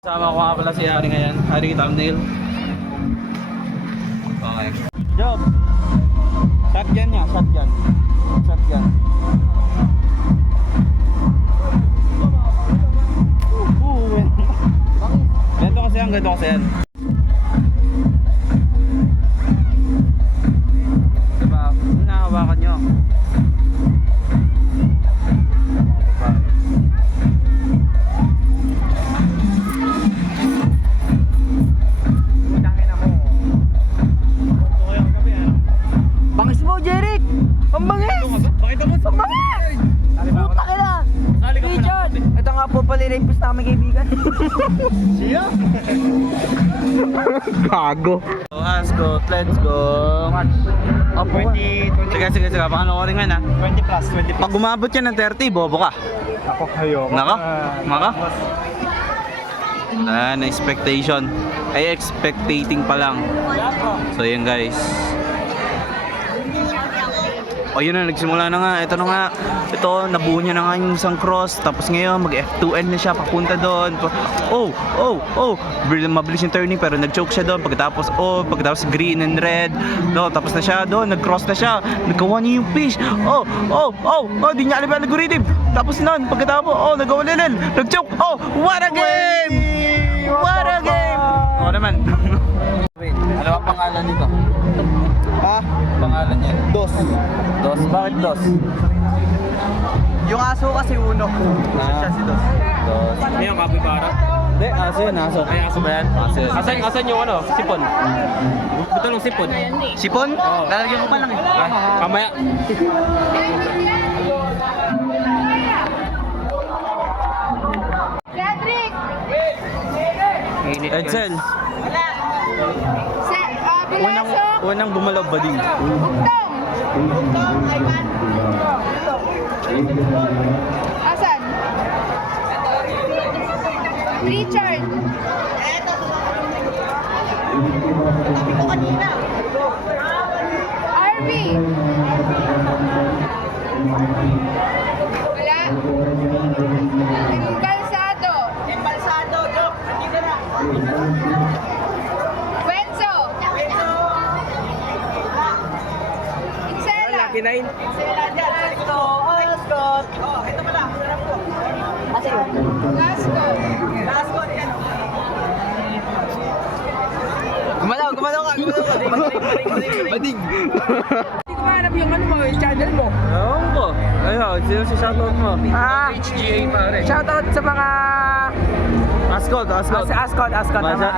Sama ko nga pala si Hari ngayon, Hari Thumbnail. Okay. Job! Shotgun niya, shotgun. Shotgun. Ganito kasi yan, ganito kasi yan. Diba, nahawakan nyo. Bangis mo, Jeric! Ang bangis! Bakit mo? Ang bangis! Puta ka na! Richard! Ito nga po pala yung rapist namin kaibigan. Siya? Gago. So, Ascot, let's go. Oh, 20. Sige, paano ko rin nga na? 20 plus, 20 plus. Pag umabot yan ng 30, bobo ka. Ako kayo. Naka? Na expectation. Ay, expectating pa lang. So, yun guys. O yun na, nagsimula na nga. Ito na nga. Ito, nabuo niya na nga yung isang cross. Tapos ngayon, mag F2N na siya, papunta doon. Mabilis yung turning pero nag-choke siya doon. Pagkatapos green and red. No, tapos na siya doon, nag-cross na siya. Nagkawa niya yung fish. Di niya alam yung algorithm. Tapos noon, pagkatapos, nag-awalilil. Nag-choke. What a game! What a game! Ako naman. Wait, ano ba pangalan nito? Pangalan niya? Dos. Bakit Dos? Yung aso kasi uno. Siya si Dos. May yung kapibara. Hindi, aso yan, aso. Ay, aso ba yan? Aso yan. Asan yung ano? Sipon? Ito ng sipon. Sipon? Lalagyan ko pa lang eh. Kamaya. Cedric! Edsel, Bilaso! unang gumalaw bading. Bugtong! Bugtong, Ivan! Asan? Richard! Ito kanina! Arby! Wala? Embalsado! Embalsado, Joke! Hindi na! Wenzo! Insela! Kinain. Insela dyan! Ascot! Ito pala! Sarap ko! Lasco! Lasco! Gumalaw ka. Bading. Hindi ko mahanap yung ano mo, yung channel mo. Ewan ko. Ayun, sino si shoutout mo? HGA pare. Shoutout sa mga... Ascot. Ascot.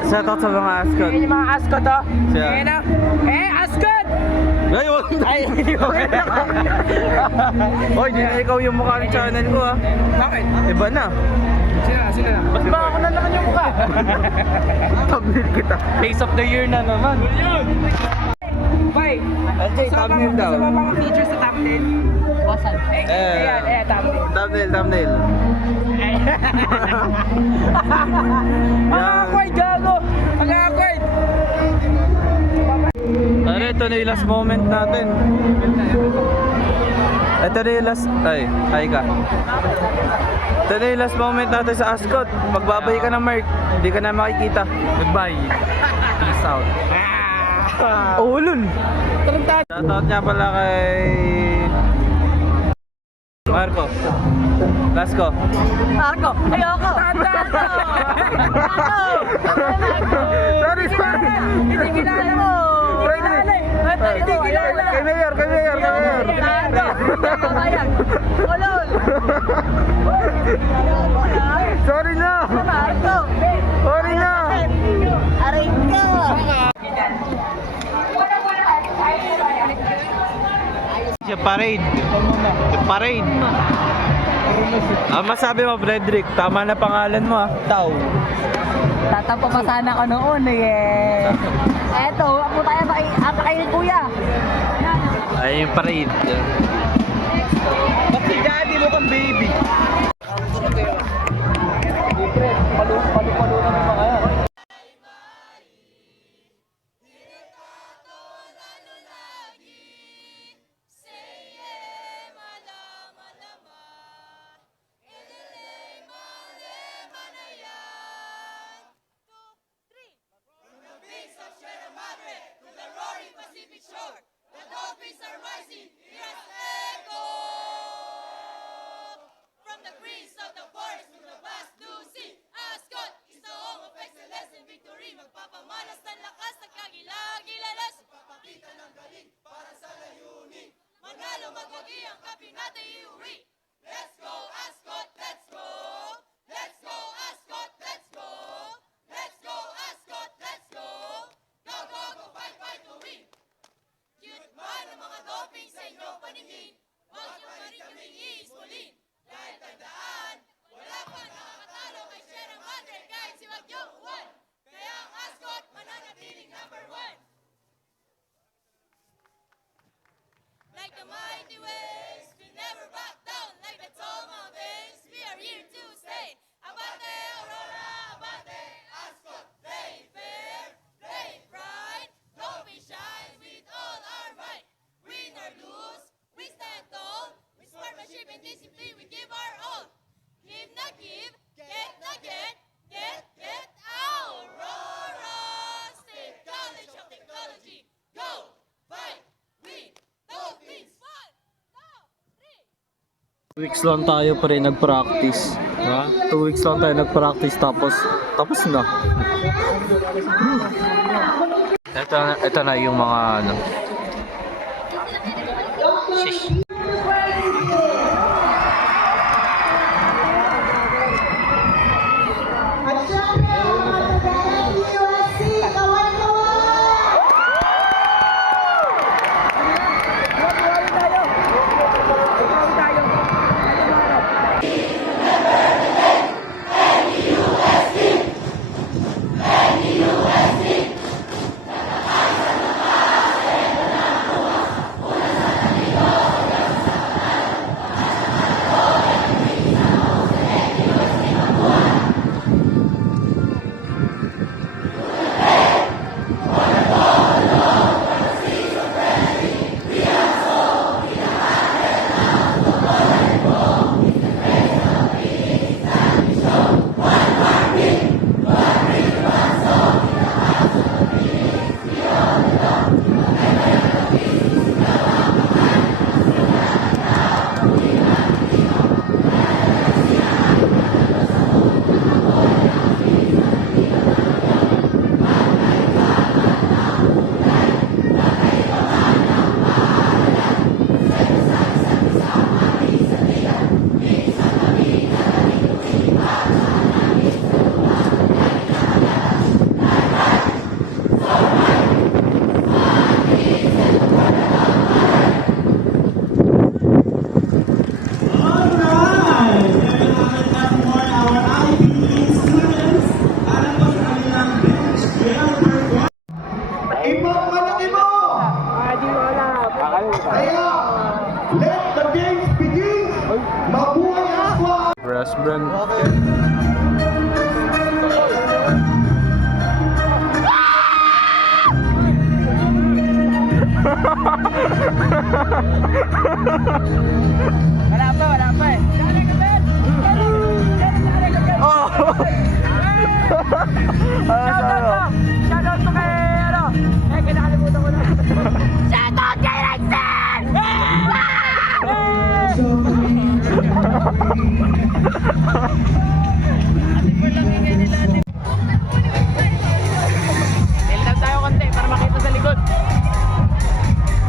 Shoutout sa mga Ascot. Yung mga Ascot, oh. Siya. Ayan na. Ascot! Ay, wag na. Hoy, di na ikaw yung mukha ng channel ko ah. Bakit? Iba na. Sino na? Ba't ba ako na naman yung mukha? Thumbnail kita. Face of the year na naman. Bye! Ajay, thumbnail daw. Sa mga features sa thumbnail. Wasan? Ayan, thumbnail. Thumbnail. Mga awkward, gago! Mga awkward! Ano, ito na yung last moment natin. Ito na yung last... Ay, hi ka. Ito na yung last moment natin sa Ascot. Magbabay ka ng Mark. Hindi ka na makikita. Goodbye. Peace out. Oh, lul! Shoutout niya pala kay... Marco. Lasco. Marco! Ayoko! Tanda! Sorry. Hindi kilala mo! Hindi kilala! Kay Mayor. Ulol! Sorry na. Marco! Sorry na. Aray ka! Siya parade. Masabi mo, Frederick, tama na pangalan mo ah. Tao. Tatampo pa sana ko noon eh. Eto, ako tayo kay kuya. Ay, yung parade. Ba't si daddy mo kang baby? Palo na ng mga yan. 2 weeks lang tayo pa rin nag-practice. Ha? 2 weeks lang tayo nag-practice tapos na. Ito na yung mga ano. Shish. At syempre, ang mga taga-ng USC, kawan-kawan! Let the games begin! Mabuhay ang squad! Brass brand. Wala pa eh. Shoutout to kay ano? Kinakalimutan ko na. Shoutout kay Rexen! Nilitag tayo konti para makita sa likod.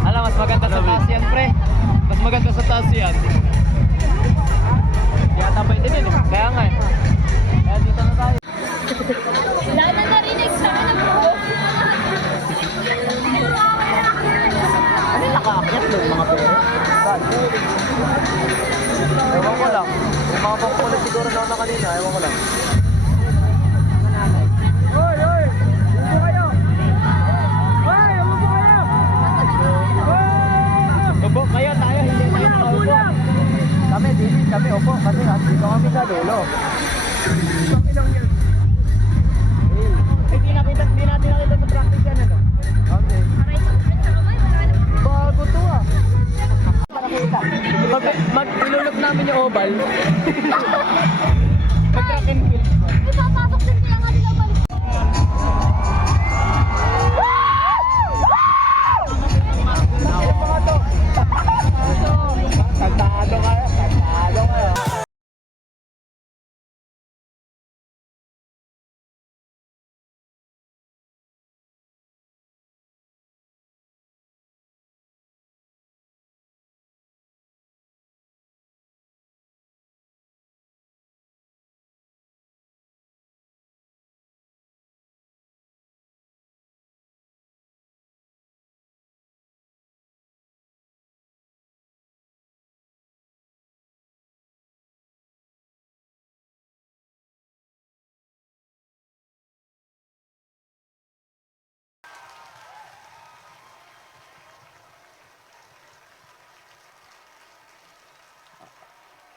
Alam, mas maganda sa taas yan, pre. Mas maganda sa taas yan. Kaya tapay din yun eh. Kaya nga eh. Kaya dito na tayo. Wala na narinig sa akin ng buo. Ano yung nakaakyat doon, mga pre? Ewan ko lang. Yung mga pangkulat siguro na kanina. Ewan ko lang. Hoy! Hoy! Upo kayo! Hoy! Upo kayo! Upo kayo tayo. Hindi tayo nakaupo. Kami upo. Kasi dito kami sa dulo. Kami lang yun. Hindi natin nakita sa practice yan ano? Okay. Bago to ah. Ilulog namin yung oval. Mag-track and field. Ipapasok din kaya nga nila balik. Tantado kayo.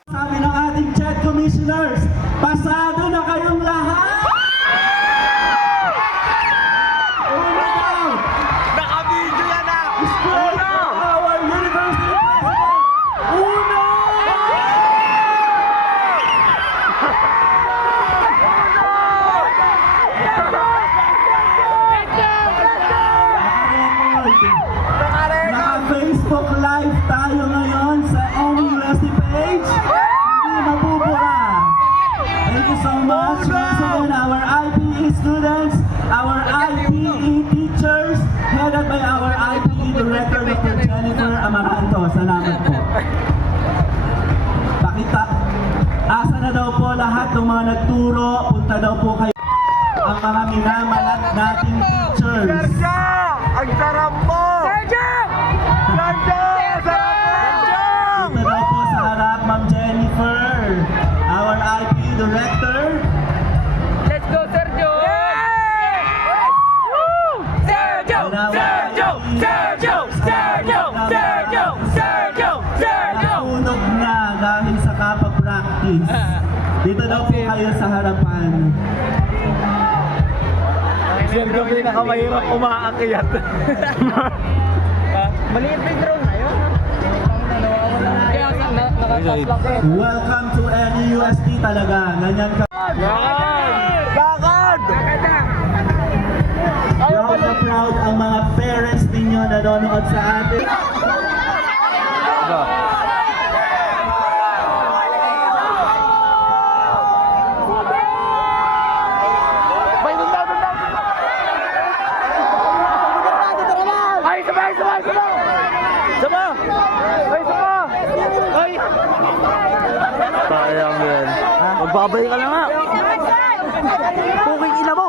Sabi ng ating chat commissioners, pasado na kayong lahat! Una daw! Naka-video yan ah! Straight to our university president! Uno! Naka-Facebook Live tayo ngayon sa USC page. samahan to. Salamat po. Pakita. Asa na daw po lahat ng mga nagturo. Punta daw po kayo. Ang mga minamalat nating teachers. Ang sarap mo! Punta daw po sa harap, Ma'am Jennifer. Our IP Director. Let's go, Sergio! Sergio! Sergio! Sergio! Sergio! Sergio! Sergio! Sergio! Nasunog na dahil sa kapag-practice. Dito daw po kayo sa harapan. Sergio, pinakamahirap umaakyat. Maliit na yung drone na yun. Kaya nakatas lang eh. Welcome to NUST talaga. Ganyan ka. Bakad! Proud na proud ang mga parents ninyo na nanonood sa atin. Ay, sabay! Ay! Sayang yan. Magbabay ka na nga. Puking ina mo!